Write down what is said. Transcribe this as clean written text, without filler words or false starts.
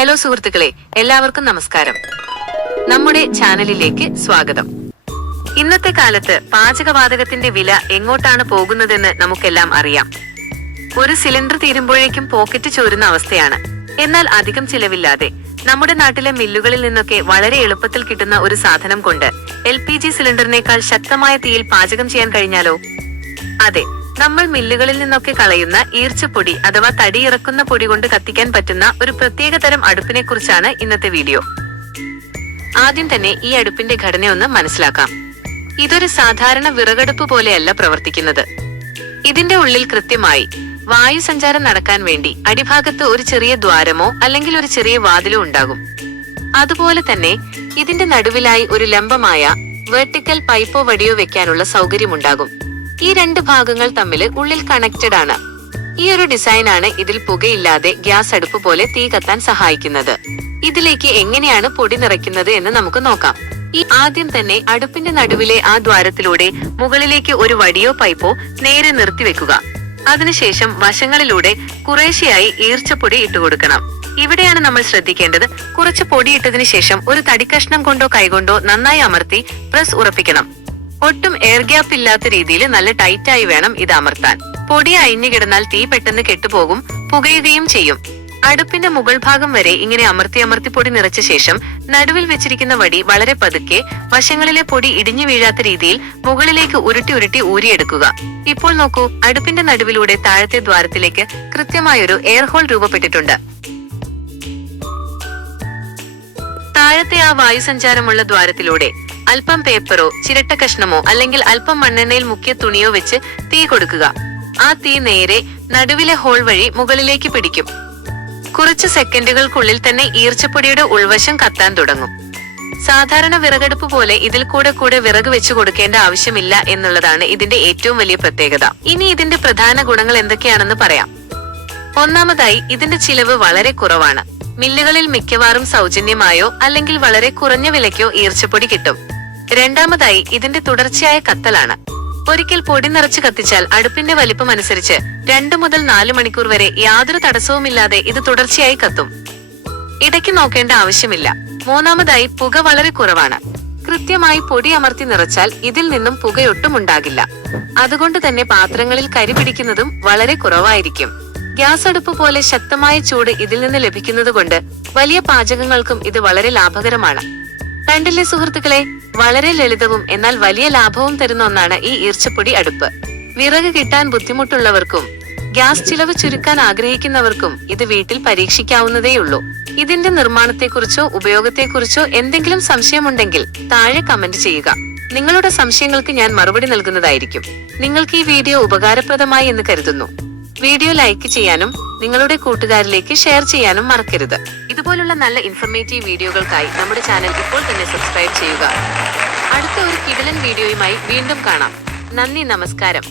Hello സുഹൃത്തുക്കളെ, എല്ലാവർക്കും നമസ്കാരം. നമ്മുടെ ചാനലിലേക്ക് സ്വാഗതം. ഇന്നത്തെ കാലത്ത് പാചകവാതകത്തിന്റെ വില എങ്ങോട്ടാണ് പോകുന്നതെന്ന് നമുക്കെല്ലാം അറിയാം. ഒരു സിലിണ്ടർ തീരുമ്പോഴേക്കും പോക്കറ്റ് ചോരുന്ന അവസ്ഥയാണ്. എന്നാൽ അധികം ചിലവില്ലാതെ നമ്മുടെ നാട്ടിലെ മില്ലുകളിൽ നിന്നൊക്കെ വളരെ എളുപ്പത്തിൽ കിട്ടുന്ന ഒരു സാധനം കൊണ്ട് LPG സിലിണ്ടറിനേക്കാൾ ശക്തമായ തീയിൽ പാചകം ചെയ്യാൻ കഴിഞ്ഞാലോ? അതെ, നമ്മൾ മില്ലുകളിൽ നിന്നൊക്കെ കളയുന്ന ഈർച്ചപ്പൊടി അഥവാ തടിയിറക്കുന്ന പൊടി കൊണ്ട് കത്തിക്കാൻ പറ്റുന്ന ഒരു പ്രത്യേക തരം അടുപ്പിനെ കുറിച്ചാണ് ഇന്നത്തെ വീഡിയോ. ആദ്യം തന്നെ ഈ അടുപ്പിന്റെ ഘടനയൊന്ന് മനസ്സിലാക്കാം. ഇതൊരു സാധാരണ വിറകടുപ്പ് പോലെയല്ല പ്രവർത്തിക്കുന്നത്. ഇതിന്റെ ഉള്ളിൽ കൃത്യമായി വായു സഞ്ചാരം നടക്കാൻ വേണ്ടി അടിഭാഗത്ത് ഒരു ചെറിയ ദ്വാരമോ അല്ലെങ്കിൽ ഒരു ചെറിയ വാതിലോ ഉണ്ടാകും. അതുപോലെ തന്നെ ഇതിന്റെ നടുവിലായി ഒരു ലംബമായ വെർട്ടിക്കൽ പൈപ്പോ വടിയോ വെക്കാനുള്ള സൗകര്യമുണ്ടാകും. ഈ രണ്ട് ഭാഗങ്ങൾ തമ്മിൽ ഉള്ളിൽ കണക്റ്റഡ് ആണ്. ഈ ഒരു ഡിസൈനാണ് ഇതിൽ പുകയില്ലാതെ ഗ്യാസ് അടുപ്പ് പോലെ തീ കത്താൻ സഹായിക്കുന്നത്. ഇതിലേക്ക് എങ്ങനെയാണ് പൊടി നിറയ്ക്കുന്നത് എന്ന് നമുക്ക് നോക്കാം. ആദ്യം തന്നെ അടുപ്പിന്റെ നടുവിലെ ആ ദ്വാരത്തിലൂടെ മുകളിലേക്ക് ഒരു വടിയോ പൈപ്പോ നേരെ നിർത്തിവെക്കുക. അതിനുശേഷം വശങ്ങളിലൂടെ കുറേശ്ശെയായി ഈർച്ചപ്പൊടി ഇട്ടുകൊടുക്കണം. ഇവിടെയാണ് നമ്മൾ ശ്രദ്ധിക്കേണ്ടത്. കുറച്ച് പൊടി ഇട്ടതിനു ശേഷം ഒരു തടിക്കഷ്ണം കൊണ്ടോ കൈകൊണ്ടോ നന്നായി അമർത്തി പ്രസ് ഉറപ്പിക്കണം. ഒട്ടും എയർ ഗ്യാപ്പ് ഇല്ലാത്ത രീതിയിൽ നല്ല ടൈറ്റായി വേണം ഇത് അമർത്താൻ. പൊടി അഴിഞ്ഞു കിടന്നാൽ തീ പെട്ടെന്ന് കെട്ടുപോകും, പുകയുകയും ചെയ്യും. അടുപ്പിന്റെ മുകൾ ഭാഗം വരെ ഇങ്ങനെ അമർത്തി പൊടി നിറച്ച ശേഷം നടുവിൽ വെച്ചിരിക്കുന്ന വടി വളരെ പതുക്കെ വശങ്ങളിലെ പൊടി ഇടിഞ്ഞു വീഴാത്ത രീതിയിൽ മുകളിലേക്ക് ഉരുട്ടി ഊരിയെടുക്കുക. ഇപ്പോൾ നോക്കൂ, അടുപ്പിന്റെ നടുവിലൂടെ താഴത്തെ ദ്വാരത്തിലേക്ക് കൃത്യമായൊരു എയർ ഹോൾ രൂപപ്പെട്ടിട്ടുണ്ട്. താഴത്തെ ആ വായുസഞ്ചാരമുള്ള ദ്വാരത്തിലൂടെ അല്പം പേപ്പറോ ചിരട്ട കഷ്ണമോ അല്ലെങ്കിൽ അല്പം മണ്ണെണ്ണയിൽ മുക്കിയ തുണിയോ വെച്ച് തീ കൊടുക്കുക. ആ തീ നേരെ നടുവിലെ ഹോൾ വഴി മുകളിലേക്ക് പിടിക്കും. കുറച്ച് സെക്കൻഡുകൾക്കുള്ളിൽ തന്നെ ഈർച്ചപ്പൊടിയുടെ ഉൾവശം കത്താൻ തുടങ്ങും. സാധാരണ വിറകടുപ്പ് പോലെ ഇതിൽ കൂടെ വിറക് വെച്ച് കൊടുക്കേണ്ട ആവശ്യമില്ല എന്നുള്ളതാണ് ഇതിന്റെ ഏറ്റവും വലിയ പ്രത്യേകത. ഇനി ഇതിന്റെ പ്രധാന ഗുണങ്ങൾ എന്തൊക്കെയാണെന്ന് പറയാം. ഒന്നാമതായി, ഇതിന്റെ ചിലവ് വളരെ കുറവാണ്. മില്ലുകളിൽ മിക്കവാറും സൗജന്യമായോ അല്ലെങ്കിൽ വളരെ കുറഞ്ഞ വിലയ്ക്കോ ഈർച്ചപ്പൊടി കിട്ടും. രണ്ടാമതായി, ഇതിന്റെ തുടർച്ചയായ കത്തലാണ്. ഒരിക്കൽ പൊടി നിറച്ച് കത്തിച്ചാൽ അടുപ്പിന്റെ വലിപ്പം അനുസരിച്ച് 2 മുതൽ 4 മണിക്കൂർ വരെ യാതൊരു തടസ്സവുമില്ലാതെ ഇത് തുടർച്ചയായി കത്തും. ഇടയ്ക്ക് നോക്കേണ്ട ആവശ്യമില്ല. മൂന്നാമതായി, പുക വളരെ കുറവാണ്. കൃത്യമായി പൊടി അമർത്തി നിറച്ചാൽ ഇതിൽ നിന്നും പുകയൊട്ടും ഉണ്ടാകില്ല. അതുകൊണ്ട് തന്നെ പാത്രങ്ങളിൽ കരി പിടിക്കുന്നതും വളരെ കുറവായിരിക്കും. ഗ്യാസ് അടുപ്പ് പോലെ ശക്തമായ ചൂട് ഇതിൽ നിന്ന് ലഭിക്കുന്നത് കൊണ്ട് വലിയ പാചകങ്ങൾക്കും ഇത് വളരെ ലാഭകരമാണ്. കണ്ടില്ലേ സുഹൃത്തുക്കളെ, വളരെ ലളിതവും എന്നാൽ വലിയ ലാഭവും തരുന്ന ഒന്നാണ് ഈ ഈർച്ചപ്പൊടി അടുപ്പ്. വിറക് കിട്ടാൻ ബുദ്ധിമുട്ടുള്ളവർക്കും ഗ്യാസ് ചിലവ് ചുരുക്കാൻ ആഗ്രഹിക്കുന്നവർക്കും ഇത് വീട്ടിൽ പരീക്ഷിക്കാവുന്നതേയുള്ളൂ. ഇതിന്റെ നിർമ്മാണത്തെക്കുറിച്ചോ ഉപയോഗത്തെക്കുറിച്ചോ എന്തെങ്കിലും സംശയമുണ്ടെങ്കിൽ താഴെ കമന്റ് ചെയ്യുക. നിങ്ങളുടെ സംശയങ്ങൾക്ക് ഞാൻ മറുപടി നൽകുന്നതായിരിക്കും. നിങ്ങൾക്ക് ഈ വീഡിയോ ഉപകാരപ്രദമായി എന്ന് കരുതുന്നു. വീഡിയോ ലൈക്ക് ചെയ്യാനും നിങ്ങളുടെ കൂട്ടുകാരിലേക്ക് ഷെയർ ചെയ്യാനും മറക്കരുത്. ഇതുപോലുള്ള നല്ല ഇൻഫർമേറ്റീവ് വീഡിയോകൾക്കായി നമ്മുടെ ചാനൽ ഇപ്പോൾ തന്നെ സബ്സ്ക്രൈബ് ചെയ്യുക. അടുത്ത ഒരു കിടിലൻ വീഡിയോയുമായി വീണ്ടും കാണാം. നന്ദി, നമസ്കാരം.